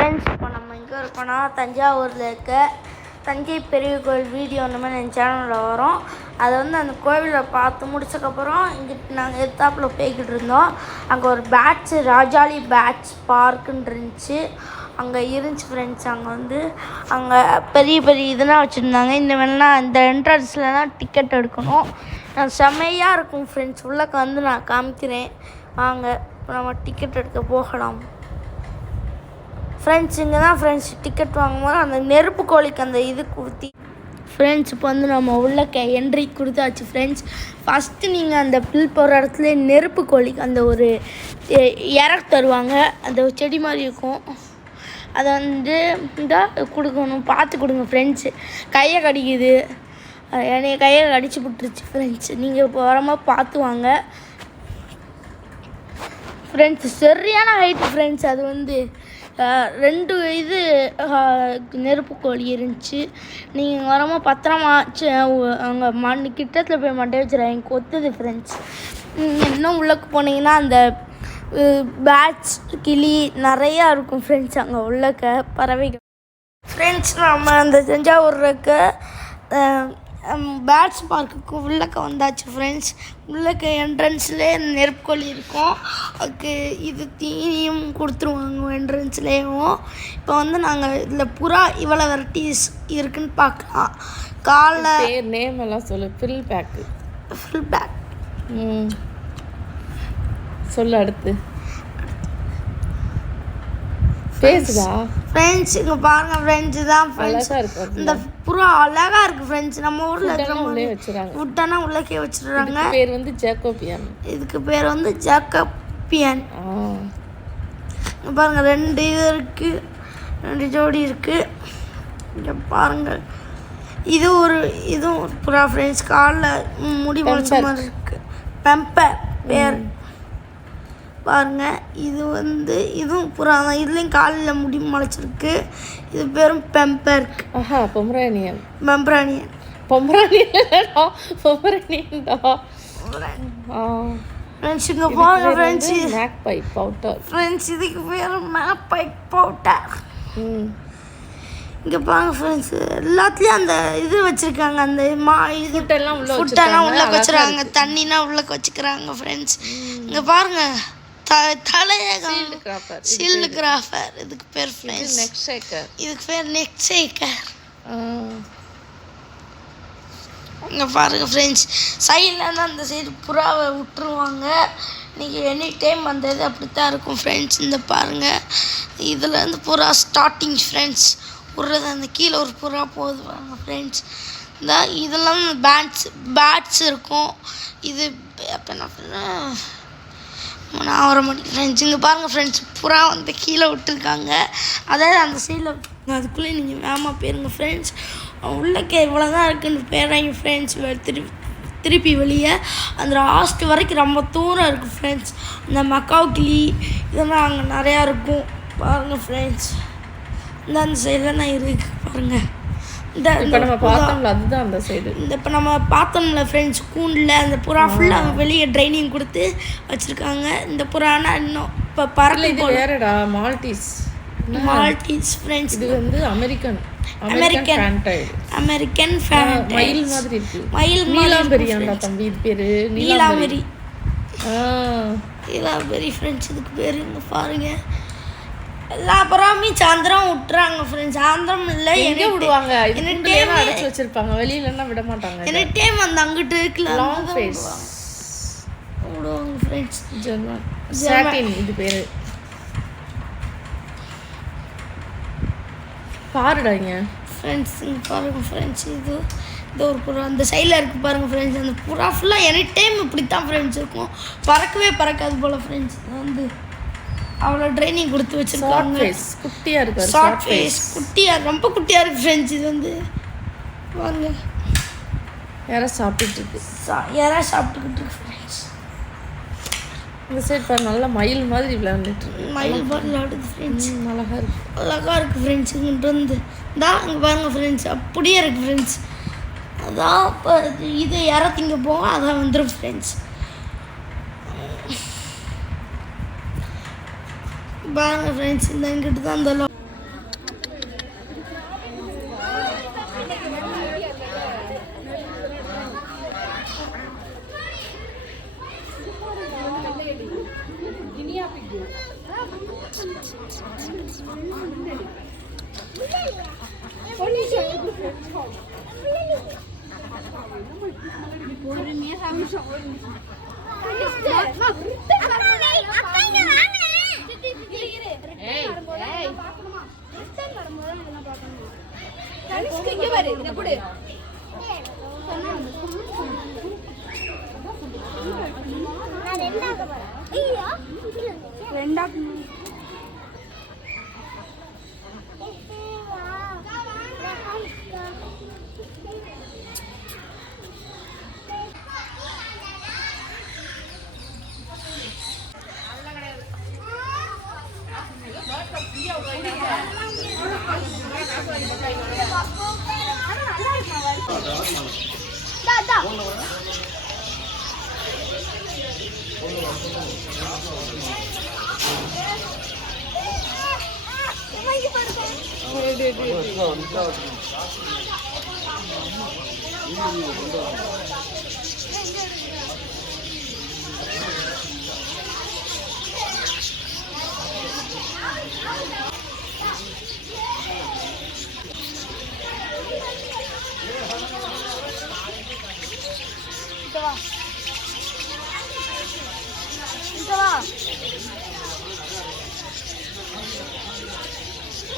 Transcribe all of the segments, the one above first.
Friends, இப்போ நம்ம எங்கே இருக்கோன்னா தஞ்சாவூரில் இருக்க தஞ்சை பெரிய கோவில் வீடியோ அந்த மாதிரி என் சேனலில் வரும். அதை அந்த கோவிலில் பார்த்து முடிச்சக்கப்புறம் இங்கிட்டு நாங்கள் எத்தாப்பில் போய்கிட்டு இருந்தோம். அங்கே ஒரு பேட்ச் ராஜாளி பேட்ச் பார்க்குன்னு இருந்துச்சு. அங்கே இருந்துச்சு ஃப்ரெண்ட்ஸ். அங்கே பெரிய பெரிய இதெல்லாம் வச்சுருந்தாங்க. இந்த என்ட்ரன்ஸில் தான் டிக்கெட் எடுக்கணும். செம்மையாக இருக்கும் ஃப்ரெண்ட்ஸ். உள்ளே நான் காமிக்கிறேன் வாங்க. இப்போ நம்ம டிக்கெட் எடுக்க போகலாம் ஃப்ரெண்ட்ஸ். இங்கே தான் ஃப்ரெண்ட்ஸ் டிக்கெட் வாங்கும்போது அந்த நெருப்பு கோழிக்கு அந்த இது கொடுத்தி ஃப்ரெண்ட்ஸ். இப்போ நம்ம உள்ள என்ட்ரி கொடுத்தாச்சு ஃப்ரெண்ட்ஸ். ஃபஸ்ட்டு நீங்கள் அந்த பில் போகிற இடத்துல நெருப்பு கோழிக்கு அந்த ஒரு இறக்கு தருவாங்க. அந்த செடி மாதிரி இருக்கும். அதை கொடுக்கணும். பார்த்து கொடுங்க ஃப்ரெண்ட்ஸு. கையை கடிக்குது. என்னைய கையை கடிச்சு விட்டுருச்சு ஃப்ரெண்ட்ஸ். நீங்கள் இப்போ வரும்போது பார்த்து வாங்க ஃப்ரெண்ட்ஸ். சரியான ஹைட்டு ஃப்ரெண்ட்ஸ். அது 2 நெருப்பு கோழி இருந்துச்சு. நீங்கள் வரும்போது பத்திரமா அங்கே கிட்டத்தில் போய் மண்டை வச்சுருவாங்க. கொத்துது ஃப்ரெண்ட்ஸ். இன்னும் உள்ளக்கு போனீங்கன்னா அந்த பேட்ச் கிளி நிறையா இருக்கும் ஃப்ரெண்ட்ஸ். அங்கே உள்ளக்க பறவைகள் ஃப்ரெண்ட்ஸ். நம்ம அந்த தஞ்சாவூர் இருக்க பேட்ஸ் பார்க்குக்கு உள்ளக்க வந்தாச்சு ஃப்ரெண்ட்ஸ். உள்ளக்க என்ட்ரன்ஸ்லேயே நெருப்புக்கோழி இருக்கும். அதுக்கு இது தீனியும் கொடுத்துருவாங்க என்ட்ரன்ஸ்லேயும். இப்போ நாங்கள் இதில் புறா இவ்வளோ வெரைட்டிஸ் இருக்குதுன்னு பார்க்கலாம். காலைல நேம் எல்லாம் சொல்லு. ஃபில் பேக் சொல்லு. அடுத்து பேசுதா ஃப்ரெண்ட்ஸ். இங்கே பாருங்க ஃப்ரெண்ட்ஸ். இதுதான் ஃப்ரெண்ட்ஸ். இந்த புறா அழகாக இருக்குது ஃப்ரெண்ட்ஸ். நம்ம ஊரில் இருக்கிற ஃபுட்டனா உள்ளக்கே வச்சுருக்காங்க. பேர் ஜாக்கோபியன். இதுக்கு பேர் ஜாக்கோபியன். இங்கே பாருங்கள் 2 இது இருக்குது. 2 ஜோடி இருக்குது. இங்கே பாருங்கள். இதுவும் ஒரு புறா ஃப்ரெண்ட்ஸ். காலில் முடி முளைச்ச மாதிரி இருக்குது. பெம்பர் பேர் பாருங்கள். இதுவும் புறா தான். இதுலேயும் காலில் முடி முளைச்சிருக்கு. இது பேரும் பெம்பர்க். பொமரானியன். ஃப்ரெண்ட்ஸ் இங்கே பாருங்க ஃப்ரெண்ட்ஸ். Magpie powder friends. இதுக்கு பேர் மேக்பை பவுடர். இங்கே பாருங்க ஃப்ரெண்ட்ஸ். எல்லாத்துலேயும் அந்த இது வச்சுருக்காங்க. அந்த ஃபுட்டெல்லாம் உள்ள வச்சுருக்காங்க. தண்ணினா உள்ளக்க வச்சுக்கிறாங்க ஃப்ரெண்ட்ஸ். இங்கே பாருங்கள். ஷீல்டு கிராஃபர் இதுக்கு பேர் ஃப்ரெண்ட்ஸ். இதுக்கு பேர் நெக் ஷேக்கர். இங்கே பாருங்க ஃப்ரெண்ட்ஸ். சைட்லேருந்து அந்த சைடு புறாவை விட்டுருவாங்க. நீங்கள் எனி டைம் அந்த இது அப்படித்தான் இருக்கும் ஃப்ரெண்ட்ஸ். இந்த பாருங்கள். இதுலேருந்து புறா ஸ்டார்டிங் ஃப்ரெண்ட்ஸ். விட்றது அந்த கீழே ஒரு புறா போகுது பாருங்க ஃப்ரெண்ட்ஸ். இதெல்லாம் பேட்ஸ் இருக்கும். இது அப்போ என்ன நான் வர மாட்டேன் ஃப்ரெண்ட்ஸ். இங்கே பாருங்கள் ஃப்ரெண்ட்ஸ். புறா கீழே விட்டுருக்காங்க. அதாவது அந்த சைடில் அதுக்குள்ளே நீங்கள் வேகமாக போயிருங்க ஃப்ரெண்ட்ஸ். உள்ளக்கே இவ்வளோ தான் இருக்குன்னு போயிடுறாங்க ஃப்ரெண்ட்ஸ். திருப்பி வெளியே அந்த லாஸ்ட் வரைக்கும் ரொம்ப தூரம் இருக்குது ஃப்ரெண்ட்ஸ். இந்த மக்காவ் கிளி இதெல்லாம் அங்கே நிறையா இருக்கும் பாருங்கள் ஃப்ரெண்ட்ஸ். அந்த சைடில் தான் இருக்குது பாருங்கள். இப்போ நம்ம பார்த்தோம்ல ஃப்ரெண்ட்ஸ். கூண்டில் அந்த புறா ஃபுல்லாக வெளியே ட்ரைனிங் கொடுத்து வச்சுருக்காங்க. இந்த புறானா இன்னும் இப்போ பறக்க வேறடா. Maltese friends. இது அமெரிக்கன் ஃபேண்ட். மயில் மாதிரி இருக்கு. நீலாம்பரியாண்டா தம்பி. இது பேர் நீலாம்பரி ஃப்ரெண்ட்ஸ். இதுக்கு பேர் இங்கே பாருங்க. எல்லா புறாமையும் சாயந்தரம் விட்டுறாங்க ஃப்ரெண்ட்ஸ். சாயந்தரம் இல்லை எங்கே விடுவாங்க. அடைச்சி வச்சிருப்பாங்க. வெளியிலன்னா விட மாட்டாங்க. எனி டைம் அங்கிட்டு இருக்குல்ல லாங் ஃபேஸ் விடுவாங்க ஃப்ரெண்ட்ஸ். சாட்டின் இது பேர். பாருடாங்க ஃப்ரெண்ட்ஸ். இங்கே பாருங்கள் ஃப்ரெண்ட்ஸ். இது ஒரு புறா அந்த சைடில் இருக்குது பாருங்கள் ஃப்ரெண்ட்ஸ். அந்த புறா ஃபுல்லாக எனி டைம் இப்படி தான் ஃப்ரெண்ட்ஸ் இருக்கும். பறக்காது போல் ஃப்ரெண்ட்ஸ். அவ்வளோ ட்ரைனிங் கொடுத்து வச்சுருக்காங்க. குட்டியாக இருக்குது. ஷார்ட் ஃபேஸ் குட்டியாக ரொம்ப குட்டியாக இருக்குது ஃப்ரெண்ட்ஸ். இது பாருங்க. யாராவது சாப்பிட்டுக்கிட்டு இருக்கு ஃப்ரெண்ட்ஸ். இந்த சைட் பாரு. நல்லா மயில் மாதிரி விளையாண்டுட்டு விளையாடுது ஃப்ரெண்ட்ஸ். அழகாக இருக்குது ஃப்ரெண்ட்ஸ். இங்கிட்டு இங்கே பாருங்கள் ஃப்ரெண்ட்ஸ். அப்படியே இருக்குது ஃப்ரெண்ட்ஸ். அதான் இப்போ இது திங்க போகும். அதான் வந்துடும் ஃப்ரெண்ட்ஸ். பாருங்கள் ஃப்ரெண்ட்ஸ். இந்த இங்கிட்டு தான் அந்த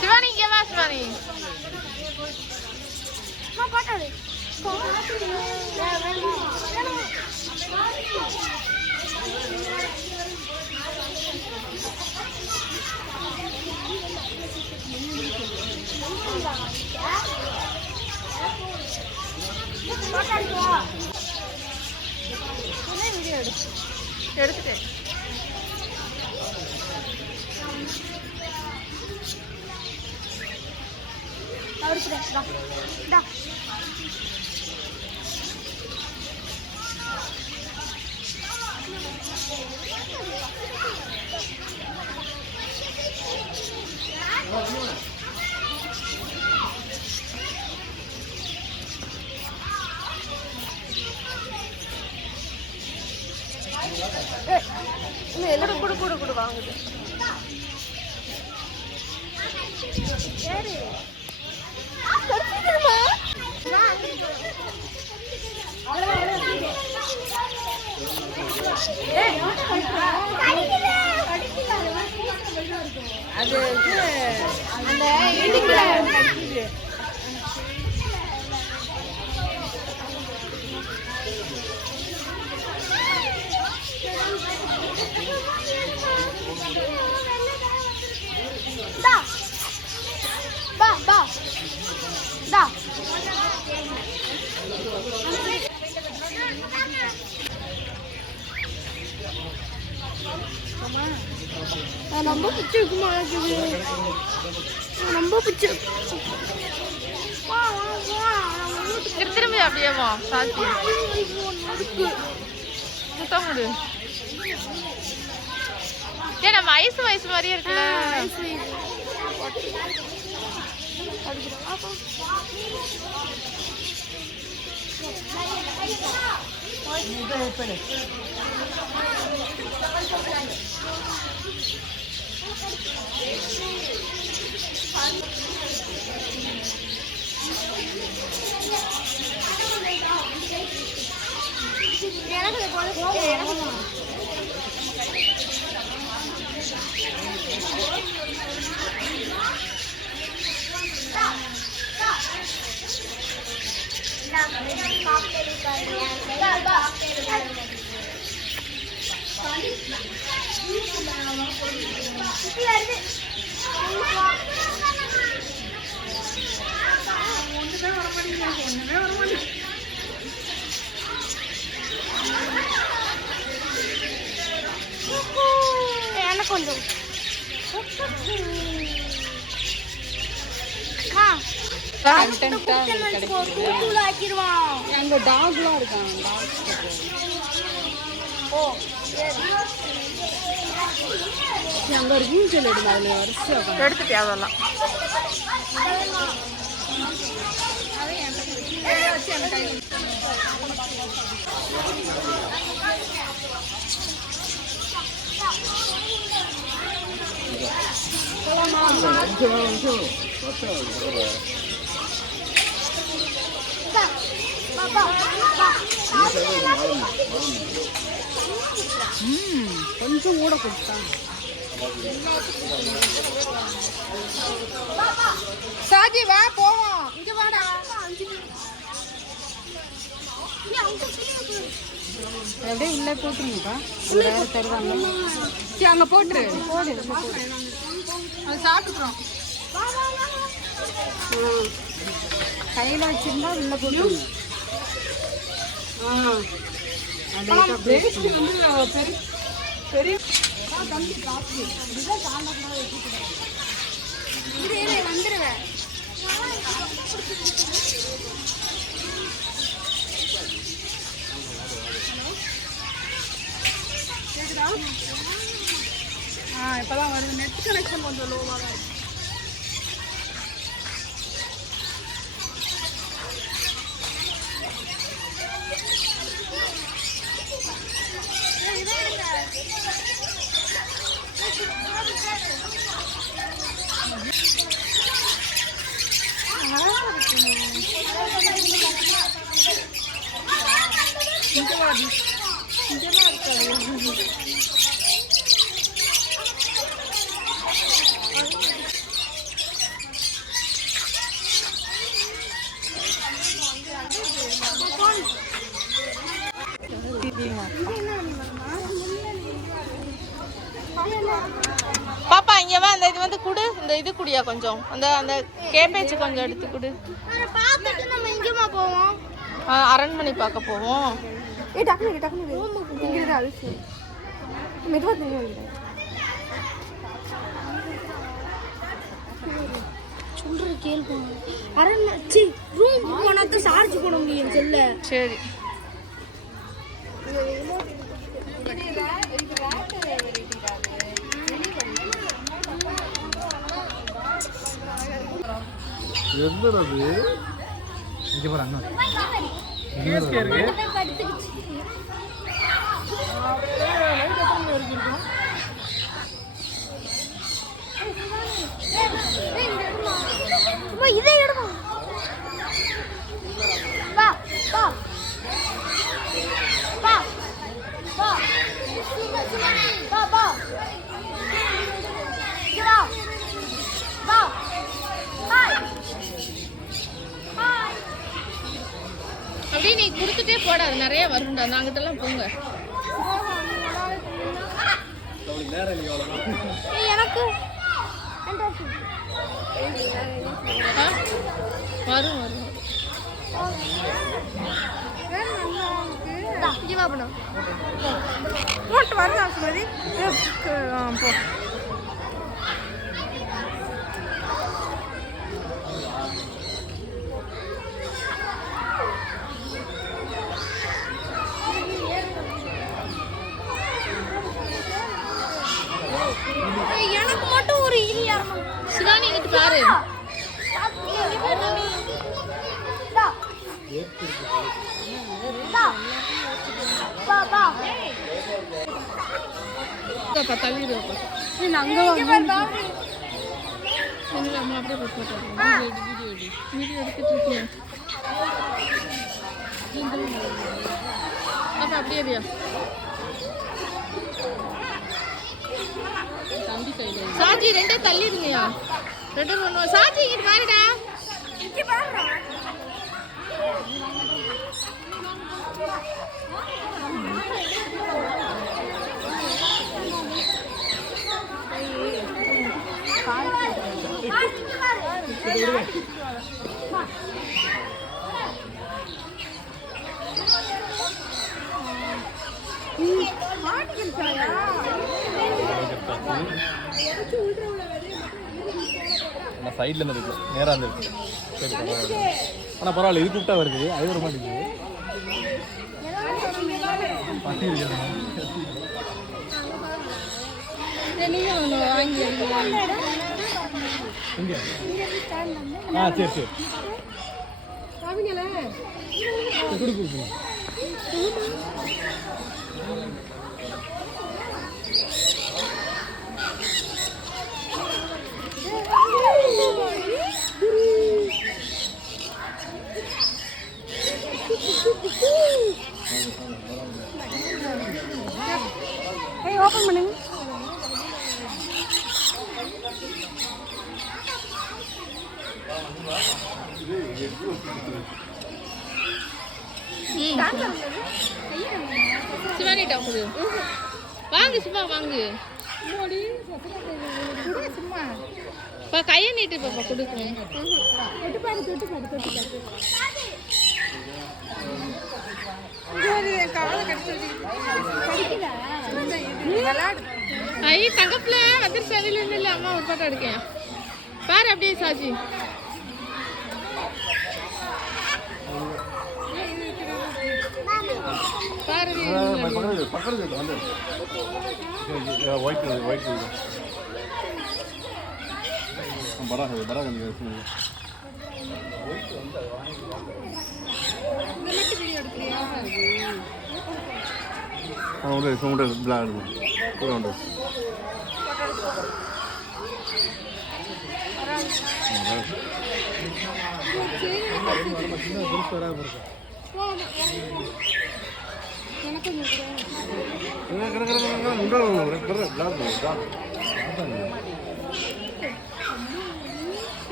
சிவானி இங்க வா சிவானி. எடுத்துட்டேன். எல்லாரும் கூட கூட கூட வாங்குது. அது அந்த இடுப்புல கடிக்குது. ரொம்ப பிடிச்சிருக்குமா? ரொம்ப பிடிச்சிருக்கு. திரும்பி அப்படியேவா சாத்தி சுத்தம் முடி. ஏன் நம்ம ஐஸ் வயசு மாதிரியே இருக்குல்ல. கொஞ்சம் அங்க டாக்லாம் இருக்காங்க. அங்க ஒரு வீல் எடுமா அதுல வரிசை எடுத்துட்டே அதெல்லாம் கொஞ்சம் கூட கொடுத்தாங்க. சாஜி வா போவோம். இங்க வாடா. அப்படியே உள்ள போட்டுருங்கப்பா. வேற தருவாங்க. சரி அங்க போட்டுரு. போடு. அது சாப்பிட்டுக்கிறோம். கையில் வச்சிருந்தா உள்ள போட்டுருங்க. பெரிய வந்துருவேன். இப்பதான் வருது. நெட் கனெக்ஷன் கொஞ்சம் லோவாக தான் இருக்கு. பாப்பா இங்க வா. அந்த இது வந்து குடு. இந்த இது குடியா கொஞ்சம். அந்த அந்த கேபேஜ் கொஞ்சம் எடுத்து குடு. நம்ம எங்கேயுமா போவோம்? அரண்மனை பார்க்க போவோம். சொல்ற கேள்வி. ரூம் போனாக்க சார்ஜ் போட முடியும் செல்ல. சரி என்னது இங்க போறாங்க. யூஎஸ்கே இருக்கு. அம்மா இதே எடுமா. வா வா வா வா வா வா வா வா. Hi hi. அப்படியே நீ கொடுத்துட்டே போடாது. நிறைய வரும்டா. நாங்கிட்டலாம் போங்க. எனக்கு வரும் வரும். போட்டு வருதா சுமதி? போ. எனக்கு மட்டும் ஒரு இலியா சிவானி இங்கிட்டு பாரு. தள்ளிடுவோம். அம்மா அப்படியே போட்டு வீடியோ எடுத்துட்டு இருக்கேன். அப்போ அப்படியே சாஜி ரெண்டே தள்ளிடுங்கயா. ரெண்டு ஒன்று. சாஜி இங்கிட்டு பாருடா. சைடில் இருந்து நேராக இருக்கு. சரி ஆனால் பரவாயில்ல. இது கூப்பிட்டா வருது. அது வர மாட்டேங்குது. சரி சரி கொடுக்கு. சிவானிட்ட கொடு. வாங்கு சும்மா வாங்கு. இப்போ கையை நீட்டு பாப்பா கொடுக்கணும். ஐ தங்கப்பில் வந்துருச்சு. அதில் இருந்து இல்லை அம்மா ஒரு பாட்டை எடுக்கேன் பாரு அப்படியே சாச்சி. பாரு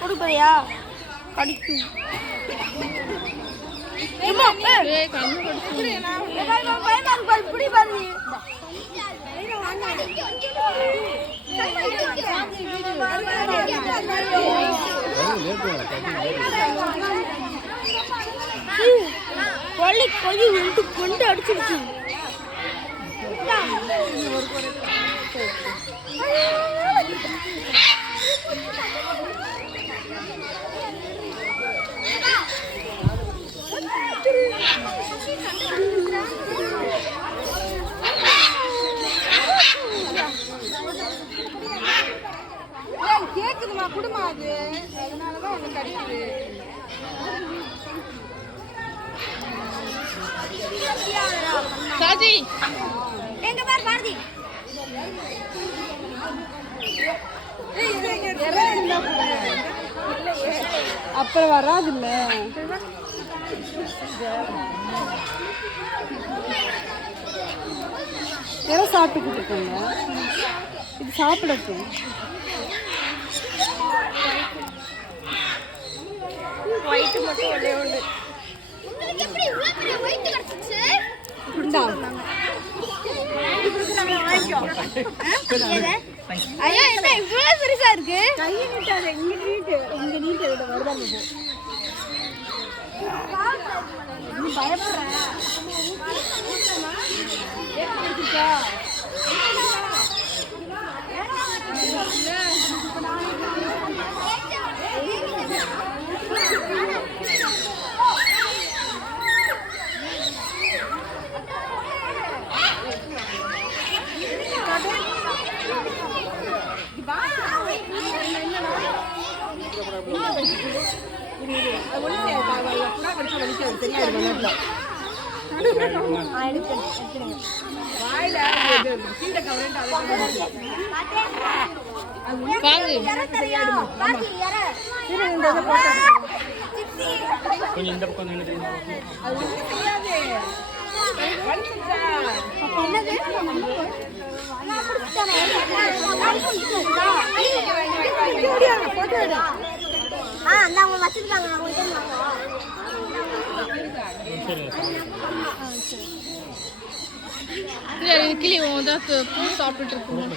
கொடுப்பதையா கடிக்கும். இப்படி பாரு கொல்லி கொல்லி விட்டு கொண்டு அடிச்சிருச்சு. கேக்குதுமா குடுமா அது அதனாலதான் உனக்கு கிடைக்குது. சாஜி எங்க பாரு பாரதி அப்புறம் வராதுல்ல. யாரோ சாப்பிட்டுக்கிட்டு இருக்காங்க. இது சாப்பிடட்டும். ஒயிட் மட்டும் ஒரே ஒன்று. உங்களுக்கு எப்படி இவ்வளவு பெரிய ஒயிட் கிடைச்சிச்சு? குண்டா ஐயோ என்ன இவ்வளவு பெருசா இருக்கு? கையை நீட்டாத. இங்க நீட்டு. இங்க நீட்டு விட வருதாங்க போ. நீ பயப்படுற. கொஞ்சம் இந்த பக்கம் நின்று கிளி பூ சாப்பிட்டு இருக்கோம்.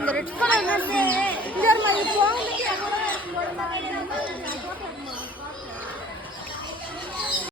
இந்த ரெட் கலர் வந்து